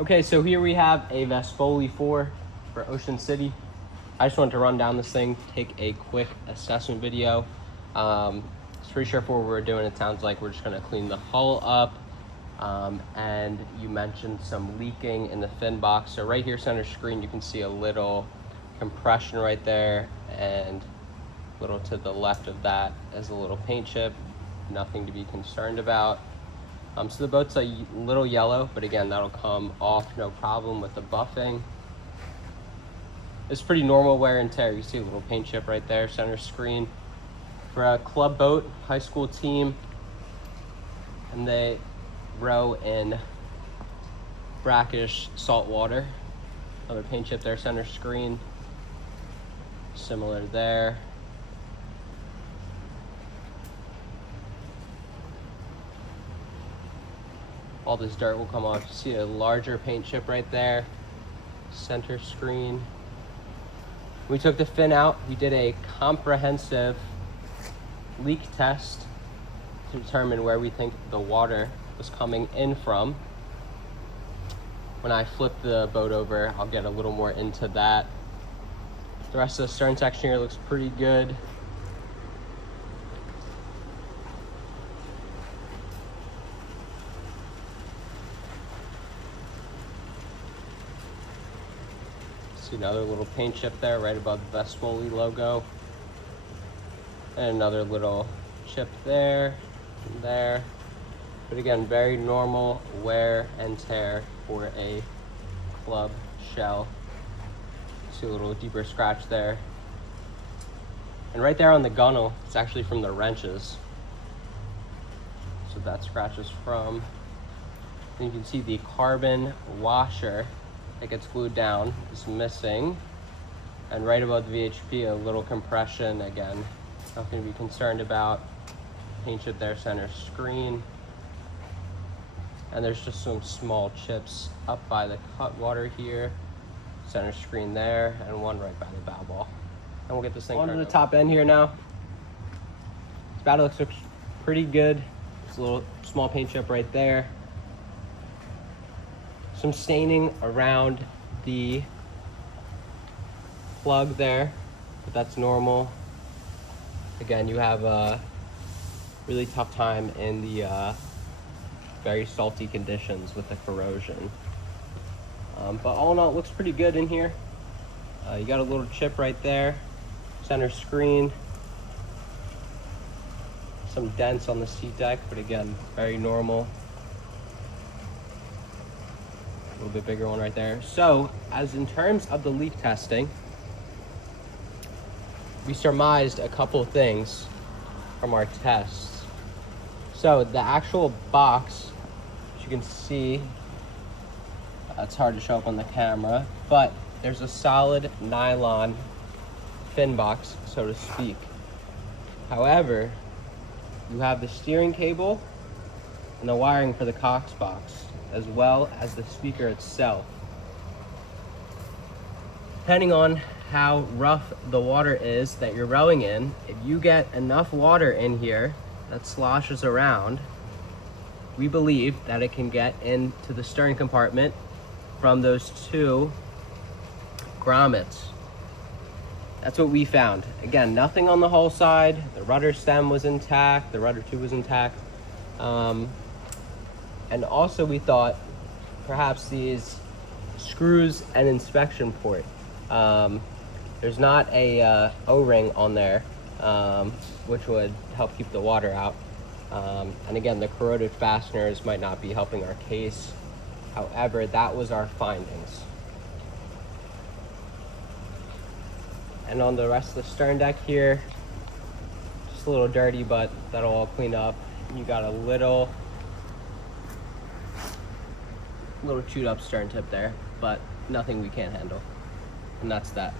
Okay, so here we have a Vespoli 4 for Ocean City. I just wanted to run down this thing, take a quick assessment video. It's pretty straightforward what we're doing. It sounds like we're just gonna clean the hull up. And you mentioned some leaking in the fin box. So right here, center screen, you can see a little compression right there, and a little to the left of that is a little paint chip. Nothing to be concerned about. So the boat's a little yellow, but again, that'll come off no problem with the buffing. It's pretty normal wear and tear. You see a little paint chip right there, center screen. For a club boat, high school team, and they row in brackish salt water. Another paint chip there, center screen. Similar there. All this dirt will come off. You see a larger paint chip right there, center screen. We took the fin out. We did a comprehensive leak test to determine where we think the water was coming in from. When I flip the boat over, I'll get a little more into that. The rest of the stern section here looks pretty good. See another little paint chip there right above the Vespoli logo. And another little chip there and there. But again, very normal wear and tear for a club shell. See a little deeper scratch there. And right there on the gunnel, it's actually from the wrenches. So that scratch is from. And you can see the carbon washer that gets glued down is missing. And right above the VHP, a little compression. Again, nothing to be concerned about. Paint chip there, center screen. And there's just some small chips up by the cutwater here. Center screen there, and one right by the bow ball. And we'll get this thing on to the top end here now. This bow looks pretty good. There's a little small paint chip right there. Some staining around the plug there, but that's normal. Again, you have a really tough time in the very salty conditions with the corrosion. But all in all, it looks pretty good in here. You got a little chip right there, center screen. Some dents on the seat deck, but again, very normal. A little bit bigger one right there. So, as in terms of the leak testing, we surmised a couple of things from our tests. So, the actual box, as you can see, it's hard to show up on the camera, but there's a solid nylon fin box, so to speak. However, you have the steering cable and the wiring for the Cox box, as well as the speaker itself. Depending on how rough the water is that you're rowing in, if you get enough water in here that sloshes around, we believe that it can get into the stern compartment from those two grommets. That's what we found. Again, nothing on the hull side. The rudder stem was intact, the rudder tube was intact. And also we thought perhaps these screws and inspection port. There's not a O-ring on there, which would help keep the water out. And again, the corroded fasteners might not be helping our case. However, that was our findings. And on the rest of the stern deck here, just a little dirty, but that'll all clean up. You got a little chewed up stern tip there, but nothing we can't handle. And that's that.